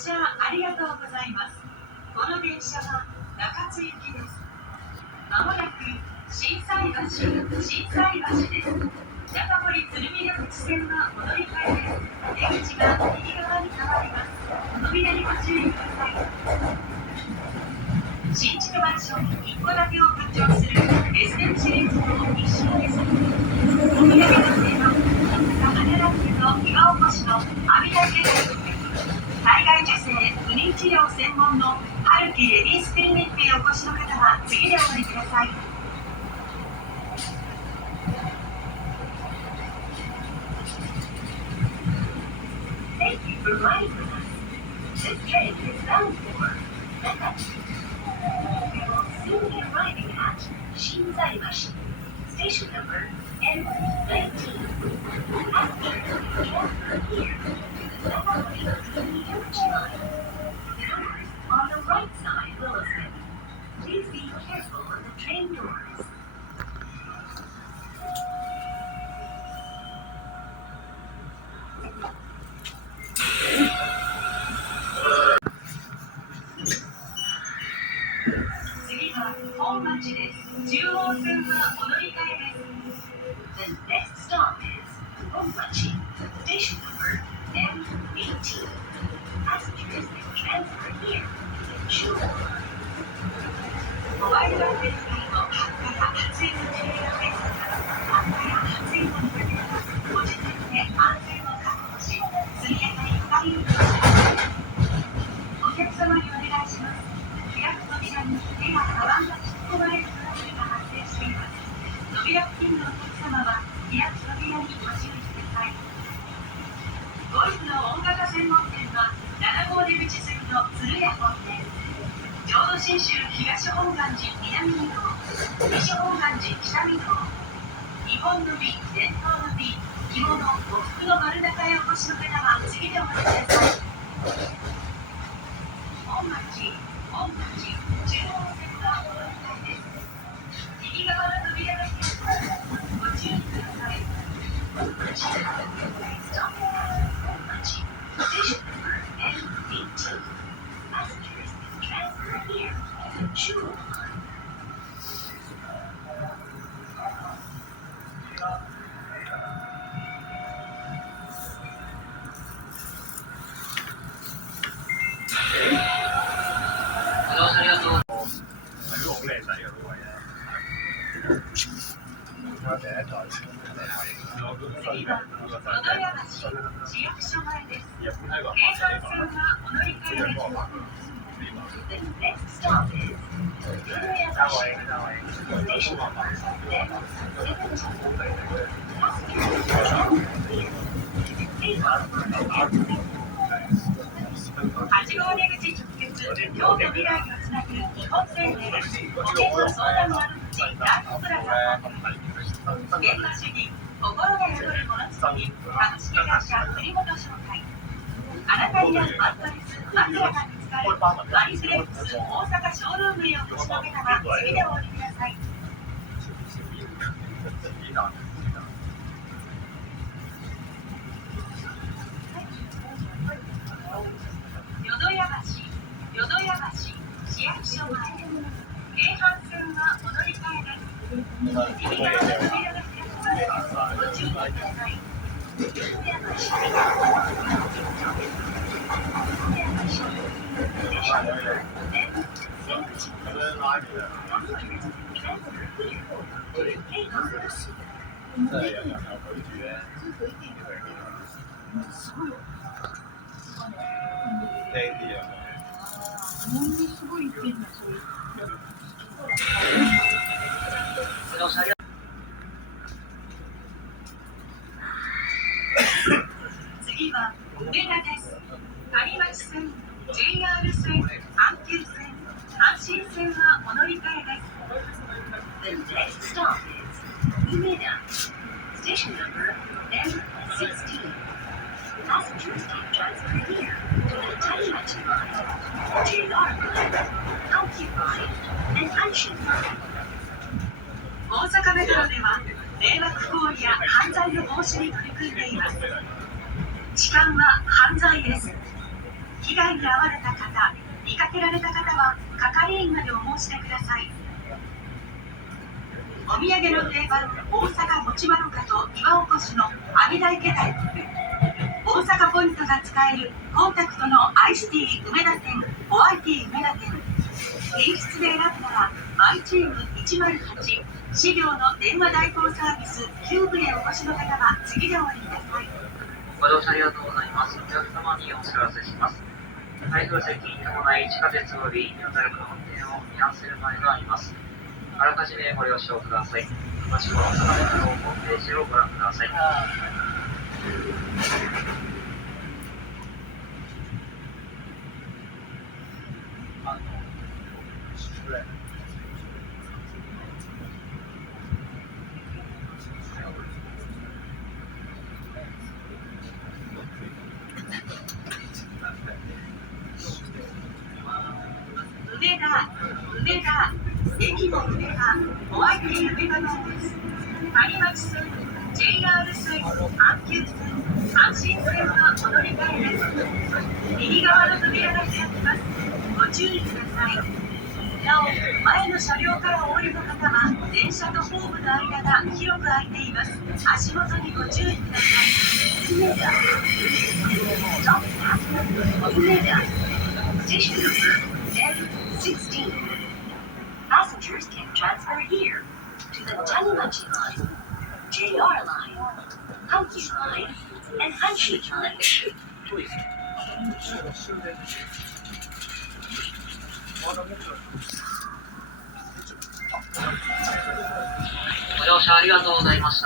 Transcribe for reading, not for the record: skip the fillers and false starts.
車ありがとうございます。この電車は中津行きです。まもなく心斎橋です。中堀鶴見緑地線はお乗り換えです。出口が右側に変わります。扉にご注意ください。新築マンション一戸建てを分譲するレジデンシリーズの一種です。お土産学生の大阪アナランクの岩おこしの阿弥陀家大学体外受精不妊治療専門の春樹レディースクリニックへお越しの方は次でお降りください。Thank you for riding with us. This train is bound for Nakachi. We will soon be arriving at Shinzaibashi. Station number N19. Passengers will transfer here to the Nakagori Tsurugi line. Doors on the right side will open. Please be careful of the train doors. The next stop is Honmachi, station number M18. Passengers will transfer here to Chuo. おワイドベースの発火や発煙の注意がですが、発火や発煙の場合はご自宅で安全を確保し、速やかにお帰りください。お客様にお願いします。開く扉に手やカバンが突っ込まれるトラブルが発生しています。扉付近のお客様は開く扉にご注意ください。ゴルフの大型専門店は7号出口筋の鶴屋本店、浄土真宗東本願寺南御堂、西本願寺北御堂、日本の美、伝統の美、着物、呉服の丸中へお越しの方は次でお待ちください。本町、中央線はお乗り換えです。右側の扉が開きます。ご注意ください。本町、Stop at 本町、Station number N18. Passengers will transfer here to Chuo line. 次は淀屋橋市役所前です。京阪線はお乗り換えです。The next stop is 淀屋橋 Station number N17. Passengers will transfer here to 8号出口直結、京都未来をつなぐ日本生命保険の相談窓口ライフプラザ現場主義、心が宿るものつくり株式会社栗本商会。あなたに合うマットレス、枕が見つかるマリフレックス大阪ショールームへお越しの方は次でお降りください。淀屋橋市役所前、京阪線はお乗り換えです。右側の扉が開きます。ご注意ください。淀屋橋ステーション次は梅田です。谷町線、JR 線、阪急線、阪神線はお乗り換えです。The next stop is 梅田 Station number N16. Passengers can transfer here to the Tanimachi line, JR line, Hankyu line, and Anshin line. 大阪メトロでは迷惑行為や犯罪の防止に取り組んでいます。痴漢は犯罪です。被被害に遭われた方、見かけられた方は係員までお申し出ください。お土産の定番、大阪もちまろかと岩おこしの網台家大福、大阪ポイントが使えるコンタクトのアイスティー梅田店、ホワイティー梅田店、品質で選ぶならマイチーム108、資料の電話代行サービスキューブへお越しの方は次でお降りください。ご乗車ありがとうございます。お客様にお知らせします。台風接近に伴い地下鉄及びニュータルの運転を見合わせる場合があります。あらかじめご了承ください。詳しくは大阪メトロホームページをご覧ください。梅田、駅も梅田、ホワイティ梅田線です。谷町線、JR 線、阪急線、阪神線はお乗り換えです。右側の扉が開きます。ご注意ください。なお、前の車両からお降りの方は、電車とホームの間が広く空いています。足元にご注意ください。梅田、梅田、Station number N16. Passengers can transfer here to the Tanimachi Line, JR Line, Hankyu Line, and Hanshin Line. ご乗車ありがとうございました。